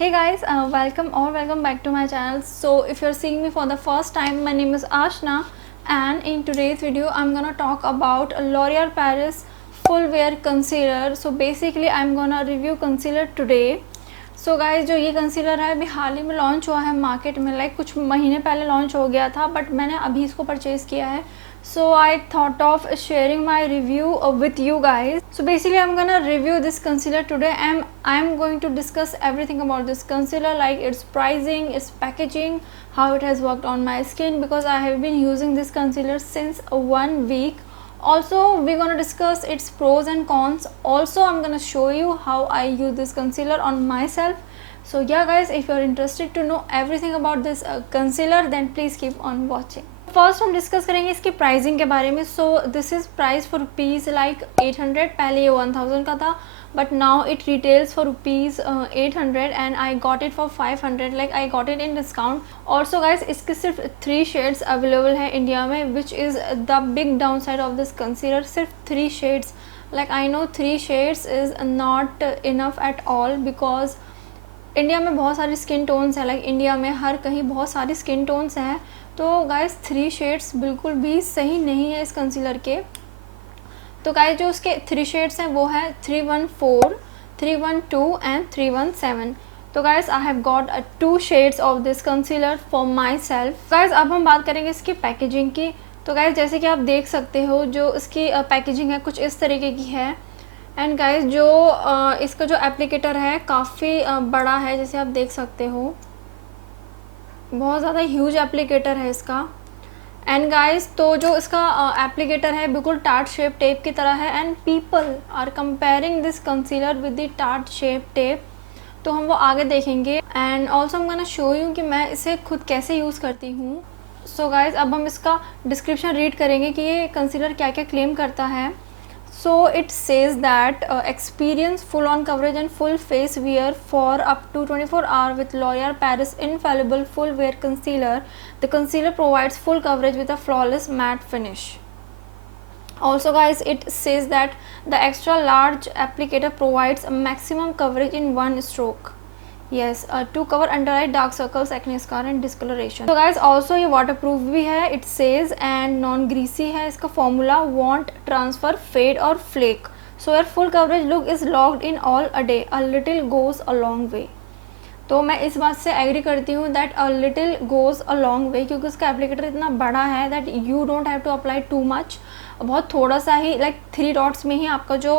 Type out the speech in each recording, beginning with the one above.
Hey guys, welcome back to my channel. So if you're seeing me for the first time, my name is Ashna, and in today's video I'm gonna talk about L'Oreal Paris Full Wear Concealer. So basically I'm gonna review concealer today. So guys जो ये concealer है अभी हाल ही में launch हुआ है market में, like कुछ महीने पहले लॉन्च हो गया था, बट मैंने अभी इसको परचेज़ किया है. So I thought of sharing my review with you guys. So basically I am gonna review this concealer today and I am going to discuss everything about this concealer, like its pricing, its packaging, how it has worked on my skin, because I have been using this concealer since 1 week. Also we're gonna discuss its pros and cons. Also I'm gonna show you how I use this concealer on myself. So yeah guys, if you're interested to know everything about this concealer, then please keep on watching. First हम discuss करेंगे इसकी pricing के बारे में. सो this is price for rupees like 800. पहले ये 1000 का था, but now it retails for rupees 800 and I got it for 500. Like I got it in discount. Also guys इसके सिर्फ 3 शेड्स अवेलेबल है इंडिया में, which is the big down side of this concealer. सिर्फ 3 shades. Like I know 3 shades is not enough at all, because India में बहुत सारी skin tones हैं. Like India में हर कहीं बहुत सारी स्किन टोन्स हैं. तो गाइस 3 शेड्स बिल्कुल भी सही नहीं है इस कंसीलर के. तो गाइस जो उसके 3 शेड्स हैं वो है 314, 312 एंड 317. तो guys I have got 2 shades of this concealer for my self. Guys अब हम बात करेंगे इसकी पैकेजिंग की. तो गाइस जैसे कि आप देख सकते हो जो इसकी पैकेजिंग है कुछ इस तरीके की है. एंड गाइस जो इसका जो एप्लीकेटर है काफ़ी बड़ा है, जैसे आप देख सकते हो बहुत ज़्यादा ह्यूज एप्लीकेटर है इसका. एंड गाइस तो जो इसका एप्लीकेटर है बिल्कुल टार्ट शेप टेप की तरह है. And people are comparing this concealer with the Tarte shape tape. तो हम वो आगे देखेंगे. एंड ऑल्सो हम गोना शो यू कि मैं इसे खुद कैसे यूज़ करती हूँ. सो गाइस अब हम इसका डिस्क्रिप्शन रीड करेंगे कि ये कंसीलर क्या क्या क्लेम करता है. So it says that experience full on coverage and full face wear for up to 24 hours with L'Oreal Paris Infallible Full Wear Concealer. The concealer provides full coverage with a flawless matte finish. Also guys, it says that the extra large applicator provides a maximum coverage in one stroke. Yes, to cover under eye, dark circles, acne scar and discoloration. So guys also ये waterproof भी है, it says, and non greasy है इसका formula, won't transfer, fade और flake. So your full coverage look is locked in all a day. A little goes a long way. तो मैं इस बात से एग्री करती हूँ that a little goes a long way, क्योंकि उसका एप्लीकेटर इतना बड़ा है that you don't have to apply too much. बहुत थोड़ा सा ही लाइक 3 डॉट्स में ही आपका जो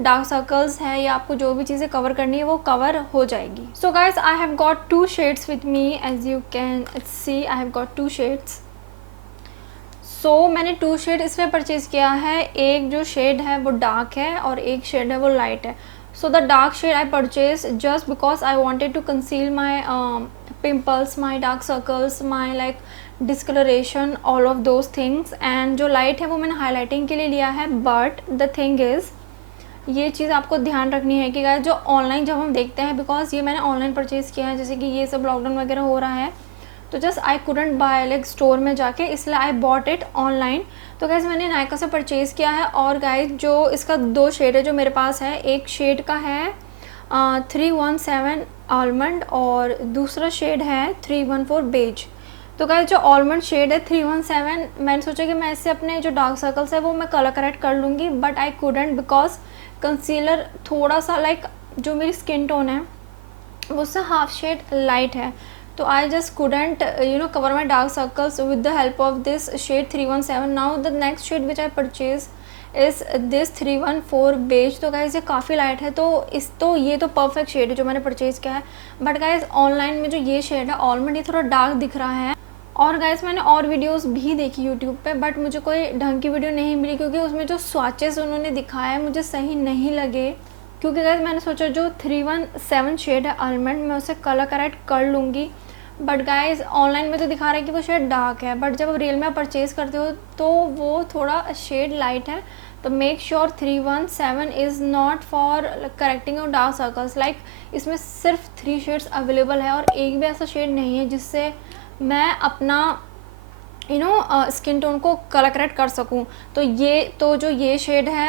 डार्क सर्कल्स है या आपको जो भी चीज़ें कवर करनी है वो कवर हो जाएगी. So guys I have got 2 shades with me, as you can see I have got 2 shades. So मैंने 2 शेड इसलिए परचेज़ किया है. एक जो शेड है वो डार्क है और एक शेड है वो लाइट है. So the dark shade I purchased just because I wanted to conceal my pimples, my dark circles, my like discoloration, all of those things. And जो light है वो मैंने highlighting के लिए लिया है. But the thing is ये चीज़ आपको ध्यान रखनी है कि गाइस जो ऑनलाइन जब हम देखते हैं, बिकॉज ये मैंने ऑनलाइन परचेज़ किया है, जैसे कि ये सब लॉकडाउन वगैरह हो रहा है, तो just I couldn't buy like store में जाके, इसलिए आई बॉट इट ऑनलाइन. तो गाइज मैंने नायका से परचेज़ किया है. और गाइज जो इसका 2 शेड है जो मेरे पास है, एक शेड का है 317 आलमंड और दूसरा शेड है 314 बेज. तो गाइज जो आलमंड शेड है 317, मैंने सोचा कि मैं इससे अपने जो डार्क सर्कल्स है वो मैं कलर करेक्ट कर लूँगी, but I couldn't because concealer थोड़ा सा लाइक जो मेरी स्किन टोन है वो उससे हाफ शेड लाइट है. तो I just couldn't cover my dark circles with the help of this shade 317. Now the next shade which I purchased is this 314 beige. तो guys ये काफ़ी लाइट है, तो ये तो परफेक्ट शेड है जो मैंने परचेज़ किया है. बट गाइज ऑनलाइन में जो ये शेड है ऑलमंड, ये थोड़ा डार्क दिख रहा है. और गाइज मैंने और वीडियोस भी देखी यूट्यूब पे, बट मुझे कोई ढंग की वीडियो नहीं मिली, क्योंकि उसमें जो स्वाचेस उन्होंने दिखाया है मुझे सही नहीं लगे. क्योंकि गाइज मैंने सोचा जो 317 शेड है आलमंड, मैं उसे कलर करेक्ट कर लूँगी. बट गाइज ऑनलाइन में तो दिखा रहा है कि वो शेड डार्क है, बट जब रियल में आप परचेज़ करते हो तो वो थोड़ा शेड लाइट है. तो make sure 317 is not for correcting of dark circles. Like इसमें सिर्फ 3 शेड्स अवेलेबल है और एक भी ऐसा शेड नहीं है जिससे मैं अपना स्किन टोन को कलर करेक्ट कर सकूं। तो जो ये शेड है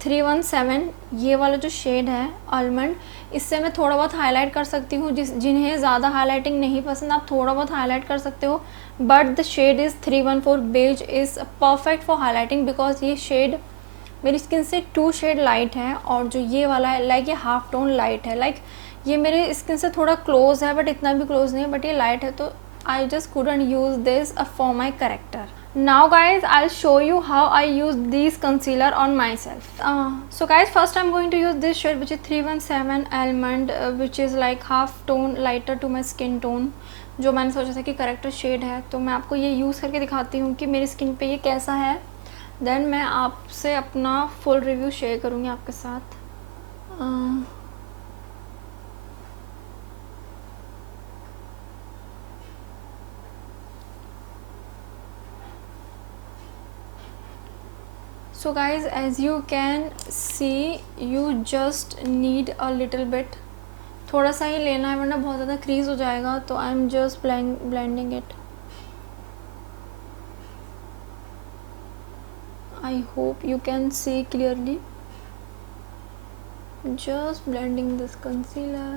317, ये वाला जो शेड है आलमंड, इससे मैं थोड़ा बहुत हाईलाइट कर सकती हूँ। जिन्हें ज़्यादा हाईलाइटिंग नहीं पसंद, आप थोड़ा बहुत हाईलाइट कर सकते हो, but the shade is 314 beige is perfect for highlighting, because ये शेड मेरी स्किन से 2 शेड लाइट है, और जो ये वाला है लाइक ये हाफ टोन लाइट है। लाइक ये मेरे स्किन से थोड़ा क्लोज है, बट इतना भी क्लोज नहीं है, बट ये लाइट है, तो I just couldn't use this for my character. Now guys, I'll show you how I use these concealer on myself. So guys, first I'm going to use this shade which is 317 Almond, which is like half tone lighter to my skin tone. जो मैंने सोचा था कि character shade है, तो मैं आपको ये यूज़ करके दिखाती हूँ कि मेरी स्किन पे ये कैसा है। देन मैं आपसे अपना फुल रिव्यू शेयर करूँगी आपके साथ। So guys, as you can see, you just need a little bit, थोड़ा सा ही लेना है वरना बहुत ज़्यादा क्रीज हो जाएगा, तो I am just blending it. I hope you can see clearly, just blending this concealer.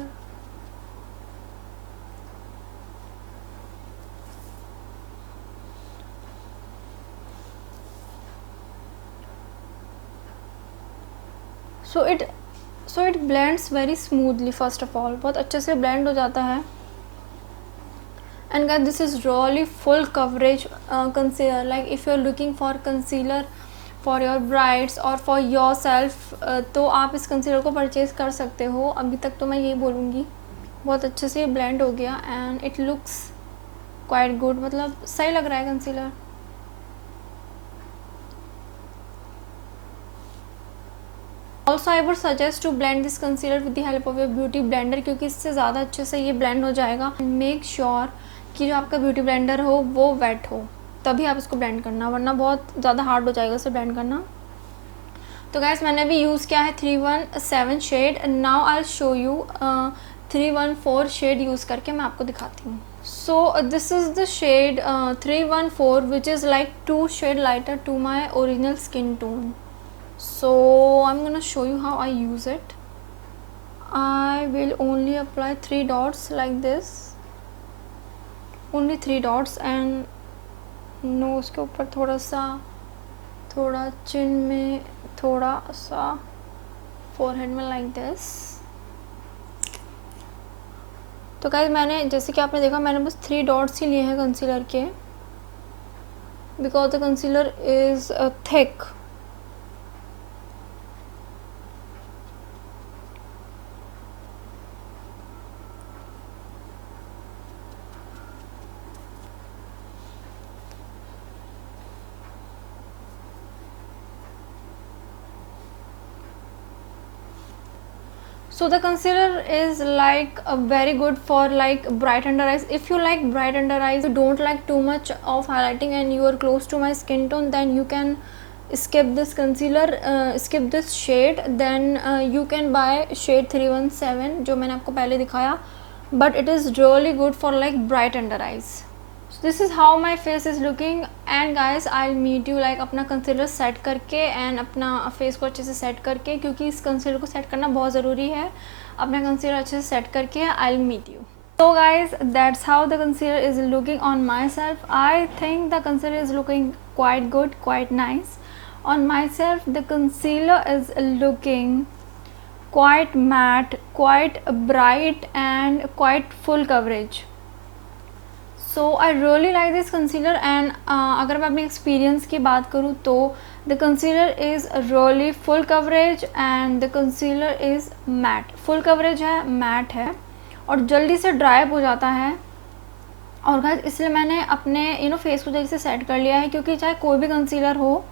So it blends very smoothly. First of all, बहुत अच्छे से blend हो जाता है। And guys, this is really full coverage concealer. Like if you're looking for concealer for your brides or for yourself, तो आप इस concealer को परचेज कर सकते हो। अभी तक तो मैं यही बोलूँगी, बहुत अच्छे से ब्लेंड हो गया and it looks quite good, मतलब सही लग रहा है concealer. Also I would suggest to blend this concealer with the help of your beauty blender, क्योंकि इससे ज़्यादा अच्छे से ये ब्लेंड हो जाएगा। मेक श्योर कि जो आपका ब्यूटी ब्लेंडर हो वो वेट हो, तभी आप इसको ब्लेंड करना, वरना बहुत ज़्यादा हार्ड हो जाएगा इसे ब्लेंड करना। तो गैस मैंने भी यूज़ किया है 317 shade. Now I show you 314 shade use करके मैं आपको दिखाती हूँ। So this is the shade 314 which is like 2 shade lighter to my original skin tone. So I'm gonna show you how I use it. I will only apply 3 dots like this, only 3 dots, and nose के ऊपर थोड़ा सा, थोड़ा चिन में, थोड़ा सा forehead में like this. तो गाइस मैंने, जैसे कि आपने देखा, मैंने बस 3 डॉट्स ही लिए हैं कंसीलर के, because the concealer is thick. So the concealer is like very good for like bright under eyes. If you like bright under eyes, you don't like too much of highlighting and you are close to my skin tone, then you can skip this concealer, skip this shade. Then you can buy shade 317 जो मैंने आपको पहले दिखाया, but it is really good for like bright under eyes. So this is how my face is looking, and guys I'll meet you like अपना concealer set करके and अपना face को अच्छे से सेट करके, क्योंकि इस कंसीलर को सेट करना बहुत ज़रूरी है. अपना कंसीलर अच्छे से सेट करके I'll meet you. So guys, that's how the concealer is looking on myself. I think the concealer is looking quite good, quite nice. On myself the concealer is looking quite matte, quite bright and quite full coverage. So I really like this concealer. And अगर मैं अपनी experience की बात करूँ तो the concealer is really full coverage and the concealer is matte. Full coverage है, matte है और जल्दी से ड्राई अप हो जाता है. और गाइस इसलिए मैंने अपने फेस को जल्दी से सेट कर लिया है, क्योंकि चाहे कोई भी कंसीलर हो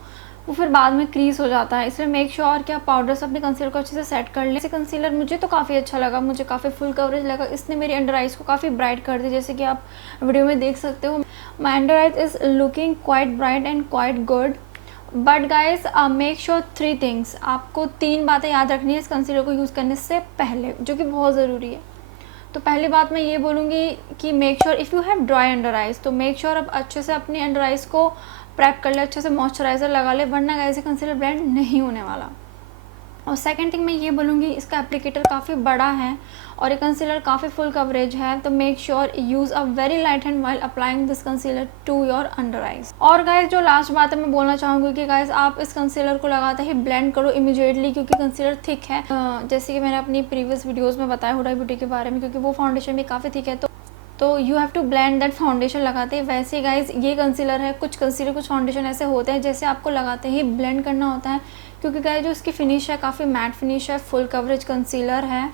वो फिर बाद में क्रीज हो जाता है. इसलिए मेक श्योर कि आप पाउडर से अपने कंसीलर को अच्छे से सेट कर लें. ऐसे कंसीलर मुझे तो काफ़ी अच्छा लगा, मुझे काफ़ी फुल कवरेज लगा. इसने मेरी अंडर आइज़ को काफ़ी ब्राइट कर दी, जैसे कि आप वीडियो में देख सकते हो. My under eyes is looking quite bright and quite good. But guys make sure 3 things. आपको 3 बातें याद रखनी है इस कंसीलर को यूज़ करने से पहले, जो कि बहुत ज़रूरी है. तो पहली बात मैं ये बोलूँगी कि make sure if you have dry under eyes, तो मेक श्योर आप अच्छे से अपनी अंडर आइज़ को प्रेप कर ले, अच्छे से मॉइस्चराइज़र लगा ले, वरना गाइस ये कंसीलर ब्लेंड नहीं होने वाला। और सेकंड थिंग मैं ये बोलूँगी, इसका एप्लीकेटर काफ़ी बड़ा है और ये कंसीलर काफ़ी फुल कवरेज है, तो make sure use a very light hand while applying this concealer to your under eyes. और गाइस जो लास्ट बात है मैं बोलना चाहूँगी कि गाइस आप इस कंसीलर को लगाते ही ब्लेंड करो इमीडिएटली, क्योंकि कंसीलर थिक है। जैसे कि मैंने अपनी प्रीवियस वीडियोज़ में बताया हुडा ब्यूटी के बारे में, क्योंकि वो फाउंडेशन भी काफ़ी थिक है, तो you have to blend that foundation लगाते हैं। वैसे गाइज ये कंसीलर है, कुछ कंसीलर कुछ फाउंडेशन ऐसे होते हैं जैसे आपको लगाते ही ब्लेंड करना होता है, क्योंकि गाइज जो इसकी फिनिश है काफ़ी मैट फिनिश है, फुल कवरेज कंसीलर है।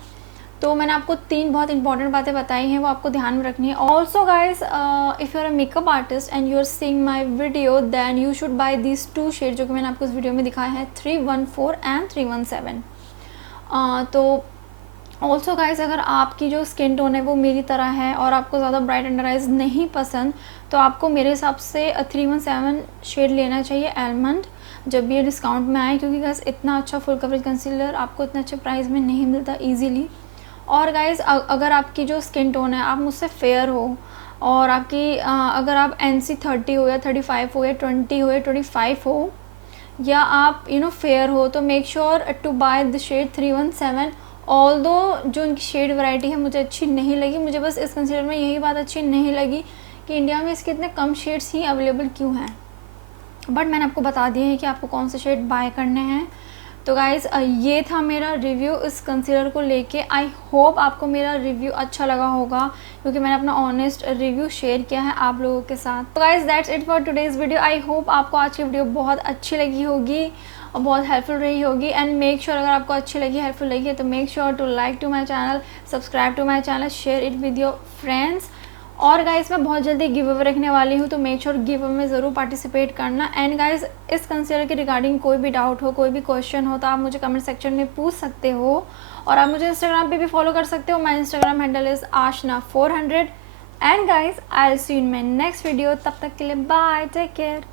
तो मैंने आपको 3 बहुत इंपॉर्टेंट बातें बताई हैं, वो आपको ध्यान में रखनी है। Also guys if you are a makeup artist and you are seeing my video, then you should buy these 2 shade जो कि मैंने आपको इस वीडियो में दिखाया है, 314 एंड 317। तो ऑल्सो गाइज अगर आपकी जो स्किन टोन है वो मेरी तरह है और आपको ज़्यादा ब्राइट अंडर आइज नहीं पसंद, तो आपको मेरे हिसाब से 317 शेड लेना चाहिए आलमंड, जब भी ये डिस्काउंट में आए, क्योंकि गाइज इतना अच्छा फुल कवरेज कंसीलर आपको इतने अच्छे प्राइस में नहीं मिलता ईजीली। और गाइज अगर आपकी जो स्किन टोन है, आप मुझसे फेयर हो और आपकी अगर आप NC 30 हो या 35 हो या 20 हो या 25 हो, या आप फेयर हो, तो make sure to buy the shade 317। Although जो इनकी शेड वैरायटी है मुझे अच्छी नहीं लगी, मुझे बस इस कंसीलर में यही बात अच्छी नहीं लगी कि इंडिया में इसके इतने कम शेड्स ही अवेलेबल क्यों हैं, बट मैंने आपको बता दिया है कि आपको कौन से शेड बाय करने हैं। तो गाइज़ ये था मेरा रिव्यू इस कंसीलर को लेके। आई होप आपको मेरा रिव्यू अच्छा लगा होगा, क्योंकि मैंने अपना ऑनेस्ट रिव्यू शेयर किया है आप लोगों के साथ। तो guys that's it for today's video. I hope आपको आज की वीडियो बहुत अच्छी लगी होगी और बहुत हेल्पफुल रही होगी। एंड मेक श्योर अगर आपको अच्छी लगी, हेल्पफुल लगी है, तो make sure to like to my channel, subscribe to my channel, share it with your friends. और गाइस मैं बहुत जल्दी गिव अवे रखने वाली हूँ, तो मेक श्योर गिव अवे में ज़रूर पार्टिसिपेट करना। एंड गाइस इस कंसीलर के रिगार्डिंग कोई भी डाउट हो, कोई भी क्वेश्चन हो, तो आप मुझे कमेंट सेक्शन में पूछ सकते हो। और आप मुझे इंस्टाग्राम पे भी फॉलो कर सकते हो, my Instagram handle is ashna400। And guys I will see you in my next video. तब तक के लिए बाय, टेक केयर।